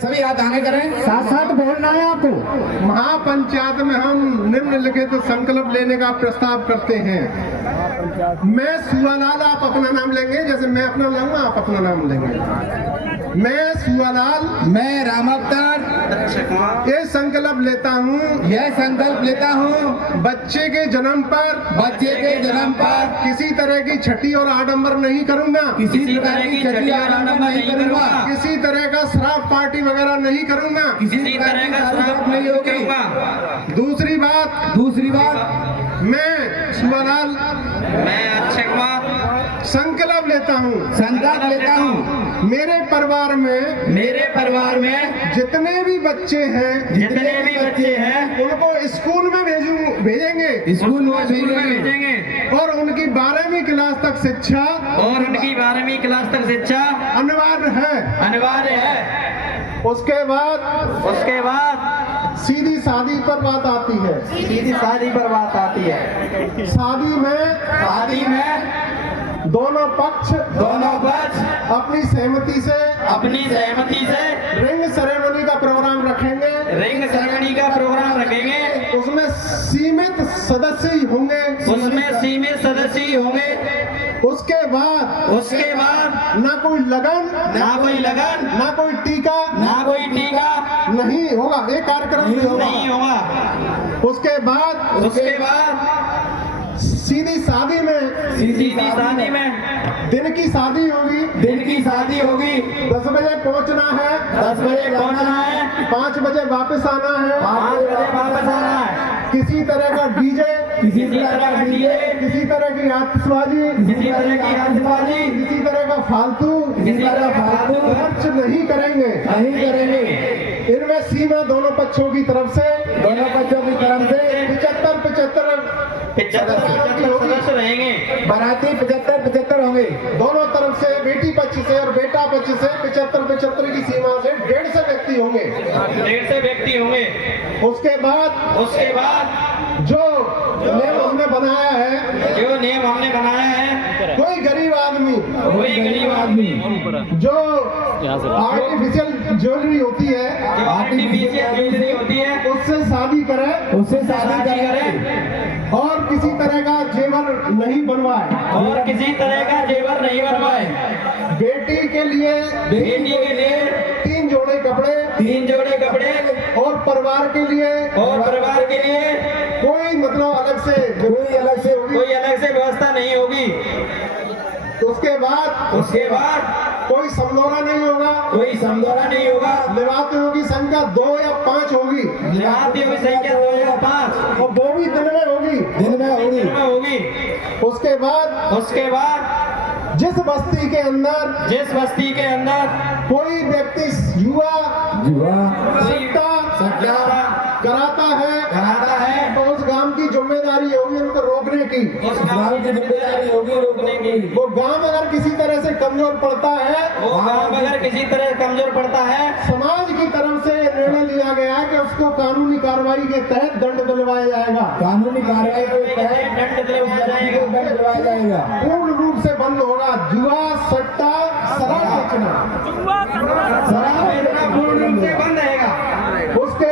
सभी हाथ आगे करें, साथ साथ बोलना है आपको। महापंचायत में हम निम्नलिखित संकल्प लेने का प्रस्ताव करते हैं। मैं सुवालाल, आप अपना नाम लेंगे, जैसे मैं अपना लूंगा आप अपना नाम लेंगे। मैं सुवालाल, मैं राम अवतार ये संकल्प लेता हूँ, यह संकल्प लेता हूँ, बच्चे के जन्म पर किसी तरह की छठी और आडंबर नहीं करूंगा, किसी प्रकार की छठी आडंबर नहीं करूंगा, किसी तरह का शराब पार्टी वगैरह नहीं करूंगा, किसी तरह का शराब नहीं होगी। दूसरी बात मैं सुवालाल, मैं अक्षय कुमार संकल्प लेता हूँ, मेरे परिवार में जितने भी बच्चे हैं उनको स्कूल में भेजेंगे स्कूल में भेजेंगे और उनकी 12वीं क्लास तक शिक्षा अनिवार्य है। उसके बाद सीधी शादी पर बात आती है। शादी में दोनों पक्ष अपनी सहमति से रिंग सेरेमनी का प्रोग्राम रखेंगे। उसमें सीमित सदस्य ही होंगे। उसके बाद ना कोई लगन ना कोई टीका नहीं होगा, एक कार्यक्रम नहीं होगा। उसके बाद सीधी शादी में दिन की शादी होगी। 10 बजे पहुंचना है, 5 बजे वापस आना है। किसी तरह का डीजे, किसी तरह की आतिशबाजी, किसी तरह का फालतू खर्च नहीं करेंगे। इनमें सीमा दोनों पक्षों की तरफ से 75 सदस्य रहेंगे। बाराती 75 होंगे। दोनों तरफ से, बेटी पक्ष से और बेटा पक्ष से 75 की सीमा से 150 व्यक्ति होंगे। उसके बाद जो नियम हमने बनाया है, कोई गरीब आदमी जो आर्टिफिशियल ज्वेलरी होती है उससे शादी करे और किसी तरह का जेवर नहीं बनवाए। बेटी के लिए 3 जोड़े कपड़े और परिवार के लिए कोई मतलब अलग से व्यवस्था नहीं होगी। उसके बाद कोई समझौता नहीं होगा। निवातियों की संख्या 2 या 5 होगी। और वो भी दिन में होगी। उसके बाद जिस बस्ती के अंदर कोई व्यक्ति जुआ सट्टा कराता है तो उस गांव की जिम्मेदारी होगी उनको रोकने की। वो गांव अगर किसी तरह से कमजोर पड़ता है, समाज की तरफ से निर्णय लिया गया है कि उसको कानूनी कार्रवाई के तहत दंड दिलवाया जाएगा। पूर्ण रूप से बंद होगा जुआ, सट्टा, शराब बेचना पूर्ण रूप से बंद रहेगा। उसके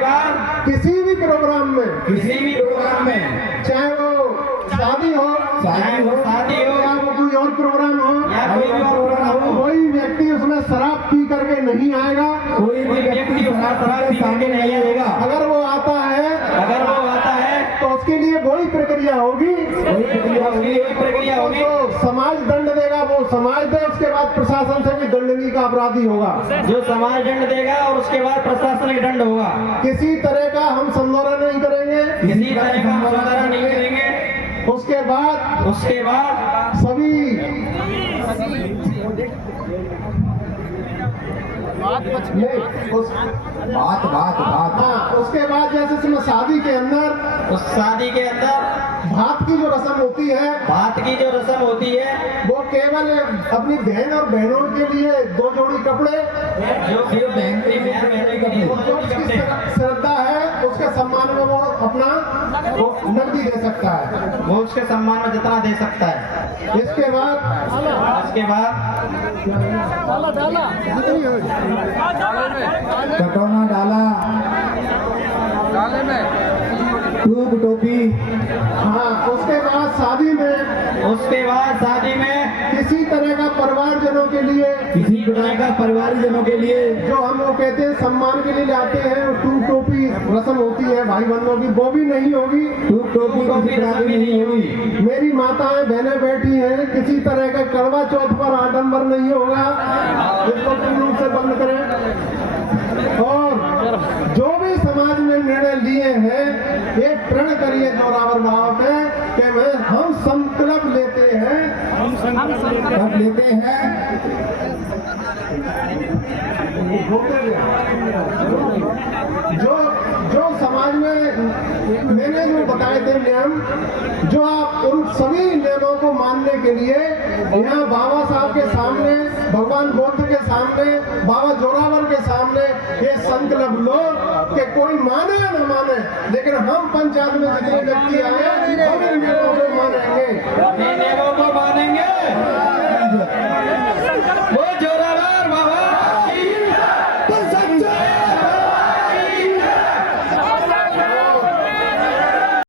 बाद किसी भी प्रोग्राम में चाहे वो शादी हो या वो कोई और प्रोग्राम हो, कोई व्यक्ति उसमें शराब पी करके नहीं आएगा। अगर वो आता है तो उसके लिए वही प्रक्रिया होगी। तो समाज दंड देगा, वो समाज दे, उसके बाद प्रशासन से भी दंडनीय का अपराधी होगा। जो समाज दंड देगा और उसके बाद प्रशासनिक दंड होगा। किसी तरह का हम समझौता नहीं करेंगे। उसके बाद सभी उसके बाद जैसे शादी के अंदर भात की जो रस्म होती है वो केवल अपनी बहन और बहनों के लिए 2 जोड़ी कपड़े, जो उसकी श्रद्धा है उसके सम्मान में वो अपना वो नकदी दे सकता है। वो उसके सम्मान में जितना दे सकता है। इसके बाद कटौना डाला, टूप टोपी, हाँ, उसके बाद शादी में किसी तरह का परिवारजनों के लिए, किसी तरह का परिवारजनों के लिए जो हम लोग कहते हैं सम्मान के लिए लाते हैं, टूप टोपी रस्म होती है भाई बहनों की, वो भी नहीं होगी। टूप टोपी किसी तरह की नहीं होगी। मेरी माताएं बहनें बैठी हैं, किसी तरह का करवा चौथ पर आडंबर नहीं होगा, इसको पूर्ण रूप से बंद करें। और जो भी समाज ने निर्णय लिए हैं, ये प्रण करिए जोरावर भाव में कि हम संकल्प लेते हैं, कब लेते हैं, जो समाज में मैंने जो बताए थे नियम, जो आप उन सभी नियमों को मानने के लिए यहाँ बाबा साहब के सामने, भगवान बुद्ध के सामने, बाबा जोरावर के सामने ये संकल्प लो कि कोई माने या न माने, लेकिन हम पंचायत में जितने व्यक्ति आए हम इन नियमों को मानेंगे, नियमों को मानेंगे